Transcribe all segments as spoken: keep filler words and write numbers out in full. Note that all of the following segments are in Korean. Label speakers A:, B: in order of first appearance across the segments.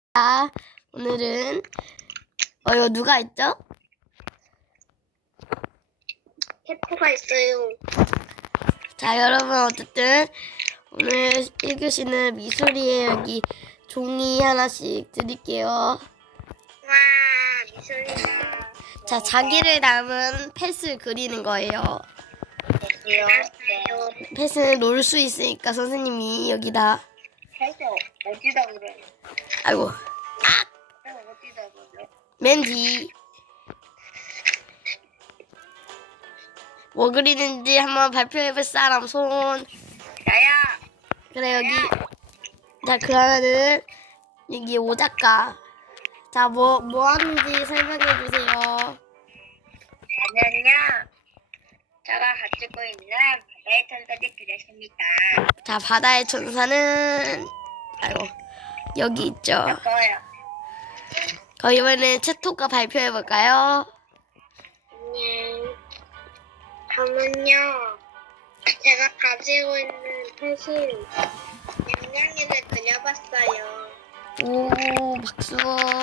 A: 자, 오늘은 어 이거 누가 있죠?
B: 해프가 있어요.
A: 자, 여러분 어쨌든 오늘 일 교시는 미술이에요. 여기 종이 하나씩 드릴게요.
B: 와, 미술이다.
A: 자, 자기를 닮은 펫을 그리는 거예요.
B: 네요.
A: 펫은 놀 수 있으니까 선생님이 여기다.
B: 해서 어디다 그래?
A: 아이고,
B: 어디다 그래?
A: 맨 뒤. 뭐 그리는지 한번 발표해볼 사람 손.
B: 나야.
A: 그래, 여기. 자, 그러면은 여기 오 작가. 자, 뭐, 뭐 하는지 설명해주세요.
B: 저는요, 제가 가지고 있는 바다의 천사를 그렸습니다.
A: 자, 바다의 천사는, 아이고, 여기 있죠.
B: 뭐요?
A: 그럼 이번에는 채토가 발표해볼까요?
B: 네. 저는요, 제가 가지고 있는 펫이 냥냥이를 그려봤어요.
A: 오, 박수.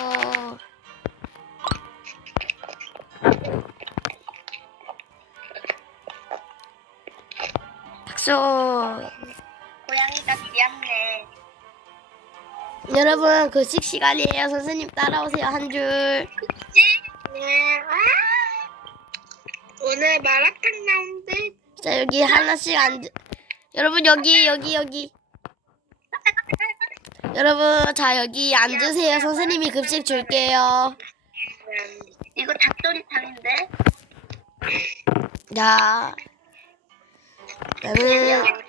A: 박수.
B: 고양이가 귀엽네.
A: 여러분, 급식 시간이에요. 선생님 따라오세요. 한 줄.
B: 그치? 네. 아! 오늘 마라탕 나온대.
A: 자, 여기 하나씩 앉, 여러분, 여기, 여기, 여기. 여러분, 자, 여기 앉으세요. 선생님이 급식 줄게요.
B: 이거 닭도리탕인데?
A: 자, 나는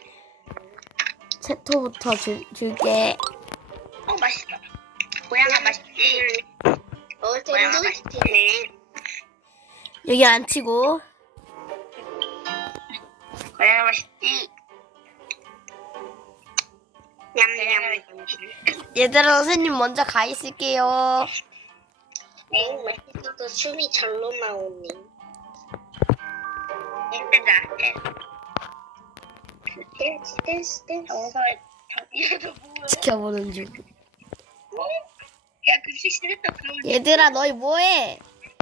A: 채토부터 줄, 줄게.
B: 어, 맛있다. 고양아 맛있지? 어, 샌드위치네.
A: 여기 앉히고.
B: 고양아 맛있지? 냠냠.
A: 얘들아, 선생님 먼저 가 있을게요.
B: 네, 맛있어도 춤이 절로 나오네. 이때다. 댄스, 댄스, 댄스. 정서에, 이래도 뭐야?
A: 지켜보는 중.
B: 야, 급식 싫었다. 그러면
A: 얘들아, 너희 뭐해?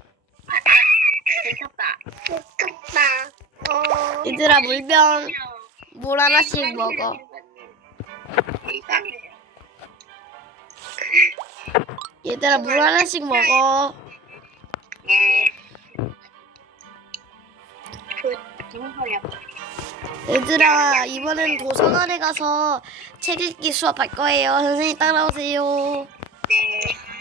B: 괜찮다. 괜찮다. 어.
A: 얘들아, 물병, 물 하나씩 먹어.
B: 이상해요.
A: 얘들아, 물 하나씩 먹어.
B: 네. 그, 무슨 소리야?
A: 얘들아, 이번엔 도서관에 가서 책 읽기 수업할 거예요. 선생님 따라오세요.
B: 네.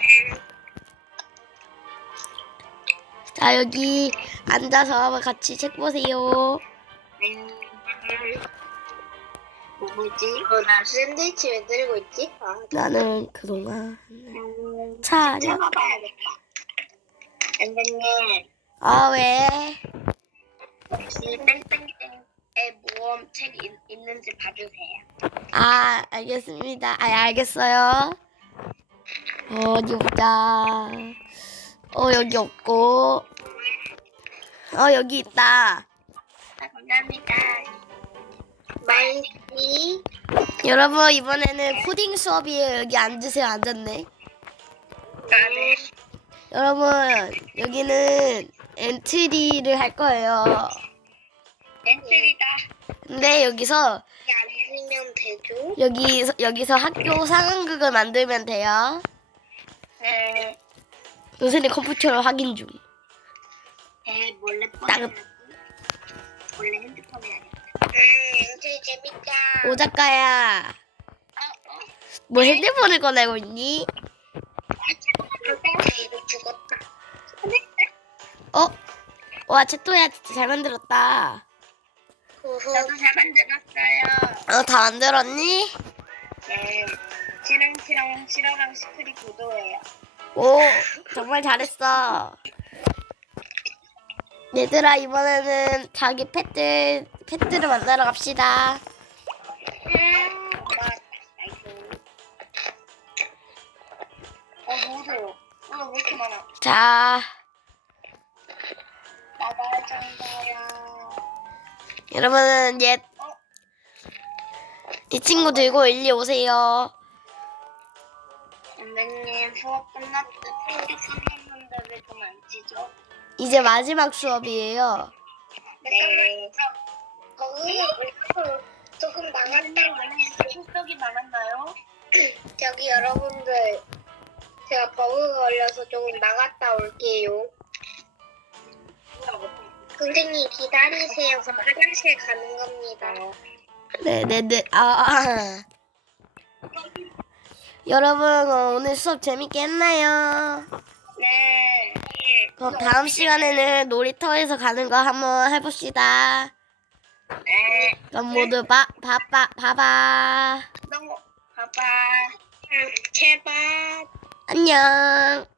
A: 자, 여기 앉아서 같이 책 보세요.
B: 음, 뭐 뭐지? 어, 나 샌드위치 왜 들고 있지? 아,
A: 나는 그동안
B: 음,
A: 차려.
B: 찾아봐야겠다. 선생님,
A: 아, 왜?
B: 혹시 땡땡땡의 모험 책 있, 있는지 봐주세요.
A: 아, 알겠습니다. 아, 알겠어요. 어디 보자. 어, 여기 없고. 어, 여기 있다.
B: 아, 감사합니다. 마이티.
A: 여러분, 이번에는 코딩 수업이에요. 여기 앉으세요. 앉았네.
B: 나네.
A: 여러분, 여기는 엔트리를 할 거예요.
B: 엔트리다.
A: 근데 여기서
B: 이게 앉으면 되죠?
A: 여기 여기서 학교 상황극을 만들면 돼요.
B: 네.
A: 선생님 컴퓨터로 확인 중.
B: 네, 몰래 폰.
A: 따급.
B: 몰래 핸드폰에 해야겠다. 음, 엔트리 재밌다.
A: 오 작가야,
B: 어, 어.
A: 뭐 핸드폰을 꺼내고 있니?
B: 이거 죽었다.
A: 어? 와, 채토야 진짜 잘 만들었다.
B: 저도 잘 만들었어요.
A: 어, 다 만들었니?
B: 네. 치렁치렁 치렁랑 스크리 구도예요.
A: 오, 정말 잘했어. 얘들아, 이번에는 자기 펫들 펫들을 만나러 갑시다.
B: 음, 맞다. 아이고. 어, 뭐세요? 어, 왜 이렇게 많아?
A: 자,
B: 나갈 정도야.
A: 여러분은 얘, 이 친구 들고 일리 오세요.
B: 음, 선생님 수업 끝났 수업 끝났는데 왜 돈 안 치죠?
A: 이제 마지막 수업이에요.
B: 네. 버그 조금 망했다고 출석이 많았나요? 저기 여러분들 제가 버그 걸려서 조금 나갔다 올게요. 선생님 기다리세요. 저 화장실 가는 겁니다.
A: 네네네. 아, 아. 여러분 어, 오늘 수업 재밌게 했나요?
B: 네.
A: 그럼 다음 시간에는 놀이터에서 가는 거 한번 해봅시다.
B: 네.
A: 그럼 모두 바, 바바, 바바.
B: 너무 봐봐. 제발.
A: 안녕.